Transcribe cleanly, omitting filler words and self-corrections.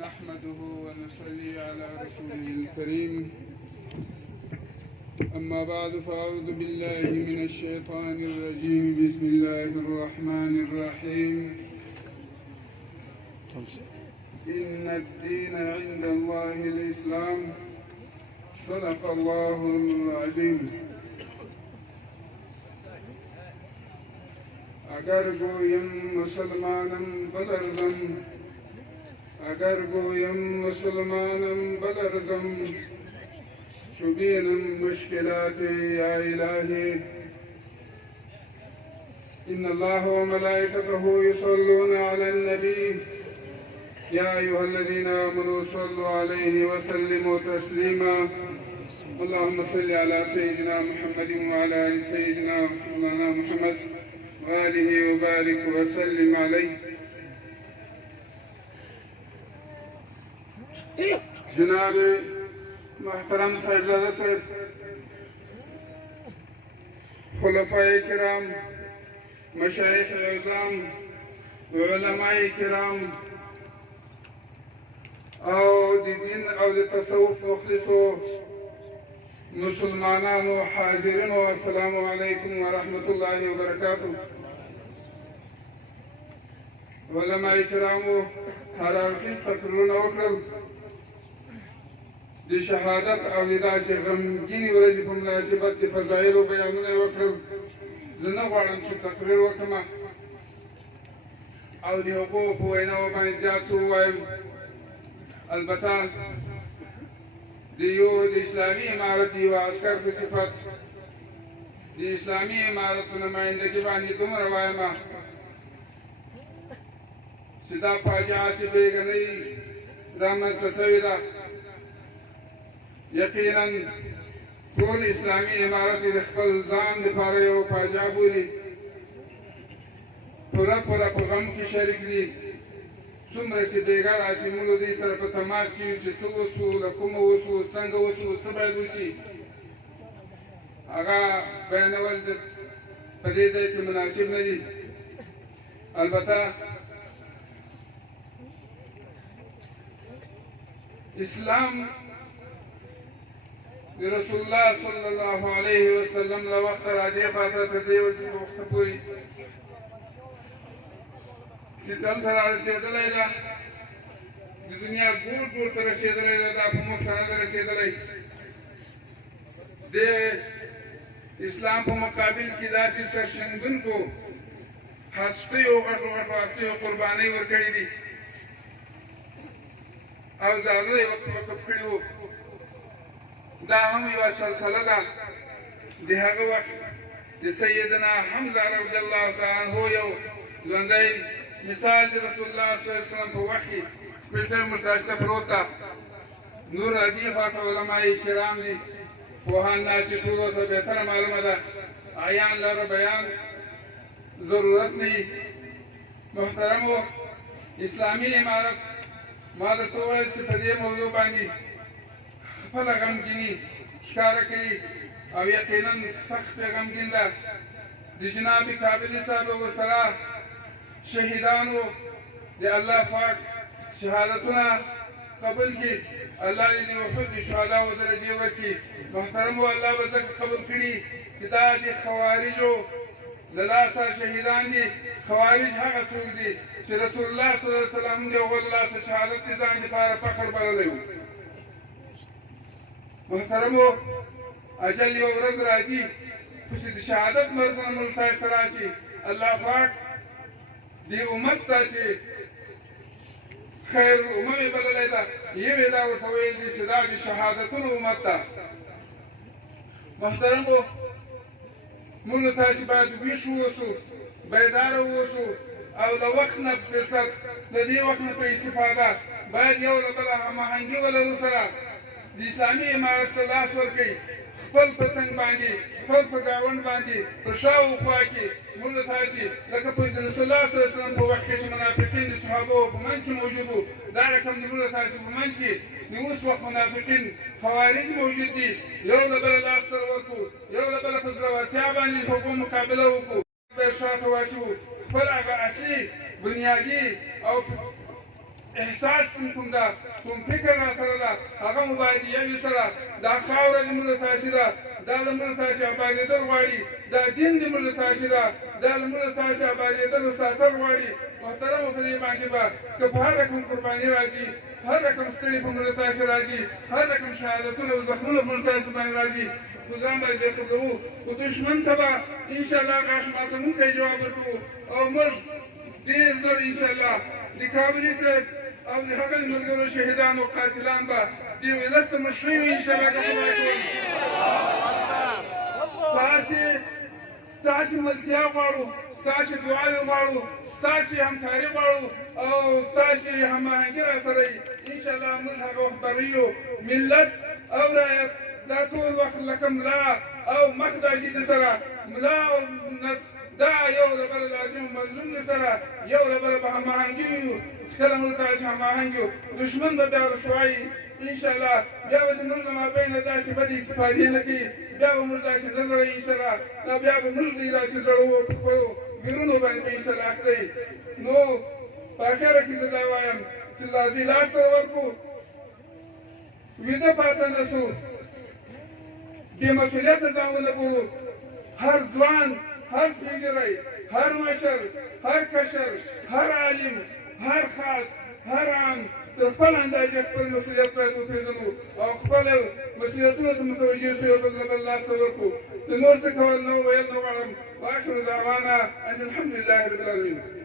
نحمده ونصلي على رسوله الكريم. أما بعد فأعوذ بالله من الشيطان الرجيم. بسم الله الرحمن الرحيم. إن الدين عند الله الإسلام. صدق الله العظيم. اگر گویم مسلمانم بلرزم، اگر گویم مسلمانم بلرزم، شبینم مشکلات یا الهی. إن الله وملائكته يصلون على النبي يا أيها الذين آمنوا صلوا عليه وسلموا تسليما. اللهم صل على سيدنا محمد وعلى آل سيدنا محمد وآله وبارك وسلم عليه. جناب محترم سجدہ صاحب، خلفاء کرام، مشایخ اعظام، علماء کرام او د دین او د تصوف مخلصو مسلمانانو حاضرینو، السلام علیکم ورحمۃ اللہ وبرکاتہ. علماء کرامو هر اړخیز تقریرونه وکړل، د شهادت او د داسې غمګینې ورځې په مناسبت د فضایلو بیانونه یې وکړل. زه نه غواړم چې تقریر وکړم او د هغو په ویناوو باندې زیات څه ووایم. البته د اسلامي امارت د یو عسکر په صفت د اسلامي امارت په نمایندګي باندې دومره وایم چې دا فاجعه چې بېګنۍ رامنځته شوې ده، یقینا ټول اسلامي امارت د خپل ځان لپاره یو فاجعه بولي. پوره په غم کې شریک دي. څومره چې بېګا راشي موږ د دې سره په تماس کې یو چې څه وشو، له کومه وشو، څنګه وشو، څه باید وشي، هغه بیانول په دې ځای کې مناسب نه دي. البته اسلام د رسول الله صلی الله علیه وسلم له وخته راجع خاطر تر دې وخته پورې چې دلته رارسېدلی ده، د دنیا ګوټ ګوټ ته رسېدلی ده، دا په موږ سره نه ده رسېدلی. د اسلام په مقابل کې داسې سرښندونکو هستیو، غټو غټو هستیو قربانۍ ورکړې دي او ځانونه یې وقف کړي وو. دا هم یوه سلسله ده. د هغه وخت د سیدنا حمزه رضی الله تعالی عنه یو ژوندی مثال د رسول الله صلی الله علیه وسلم په وخت کې سپېڅلی متاسطه پروت ده. نور ادي خواته علماء کرام دي، پوهان ناصحینو ته بهتره معلومه ده، عیان لره بیان ضرورت نه وي. محترمو، اسلامي امارت ما درته وویل چې په دې موضوع باندې خپله غمګیني ښکاره کوي او یقینا سخت غمګین ده. د جناب کابلي صاحب ورسره شهیدانو د الله پاک شهادتونه قبول کړي، الله دې د احد د شهداو درجې ورکړي. محترمو، الله به ځکه قبول کړي چې دا د خوارجو له لاسه شهیدان دي. خوارج هغه څوک دي چې رسول الله صلی الله علیه وسلم د هغو له لاسه شهادت د ځان دپاره فخر بللی و. محترمو، اجل یوه ورځ راځي خو چې د شهادت مرګونه موږ تاسو ته راشي، الله پاک دې امت داسې خیر الامم یې بللی ده، یوې دا ورته ویل دي چې دا د شهادتونو امت ده. محترمو، موږ تاسې باید ویښ واوسو، بیداره واوسو او له وخت نه فرصت، د دې وخت نه په استفاده باید یو له بله هماهنګي ولرو سره د اسلامي امارت ته لاس ورکوي. خپل په څنګ باندې، خپل په ګاونډ باندې، په شاوخوا کې موږ تاسې لکه په د رسول الله صلی الله علیه وسلم په وخت کې چې منافقین د صحابو په منځ کې موجود وو، دا رقم د موږ تاسې په منځ کې د اوس وخت منافقین خوارج موجود دي. یو له بله لاس سره ورکړو، یو له بله په زړورتیا باندې د هغو مقابله وکړو، د شاته واچوو. خپل هغه اصلي بنیادي او احساس کوم دا کوم فکر را سره ده هغه مو باید یوې سره دا خاوره دې موږ ته تاسې ده دا له موږ تاسې آبادېدل غواړي دا دین دې موږ ته تاسې ده دا له موږ تاسې آبادېدل او ساتل غواړي محترمو په دې باندې به که په هر رقم قرباني راځي هر رقم ستړي په موږ تاسې راځي هر رقم شهادتونه او زخمونه په موږ تاسې باندې راځي خو ځان باید بېخبرو خو دښمن ته به انشاءالله غاښ ماتونکی جواب ورکوو او موږ ډېر زر انشاءالله د کابلي صاحب او د هغه د ملګرو شهیدان او قاتلان به د یوې لسته مشرۍ وي انشاءالله که خدای کوي تاسې ستاسې ملتیا غواړو ستاسې دعاوې غواړو ستاسې همکاري غواړو او ستاسې هماهنګي را سره وي انشاءالله موږ هغه وخت بریو ملت او رایت دا ټول وخت لکه ملا او مخ دا شي د سره ملا او دا یو د بل لازم ملزوم د سره یو د بل په هماهنګي وي چې کله موږ تاسې هماهنګ یو دښمن به بیا رسوایي انشاءالله بیا به د موږ له مابینه داسې بدې استفادې نه کوي بیا به موږ داسې نه زړوي انشاءالله دا بیا به موږ دوی داسې زړوو په خپلو ګرونو باندې به انشاءالله اخلئ نو په اخره کې زه دا وایم چې لازمي لاس سره ورکړو ویده پاته نه شو بې مسؤلیته ځان ونه بولو هر ځوان هر سپېږیری هر مشر هر کشر هر عالم هر خاص هر عام تر خپل اندازې خپل مسؤلیت باید وپېژنو او خپل مسؤلیتونو ته متوجه شو یو بل له بل لاس ته ورکړو زه نور څه کول نه ویل نه غواړم واخر دعوانا ان الحمد لله رب العالمین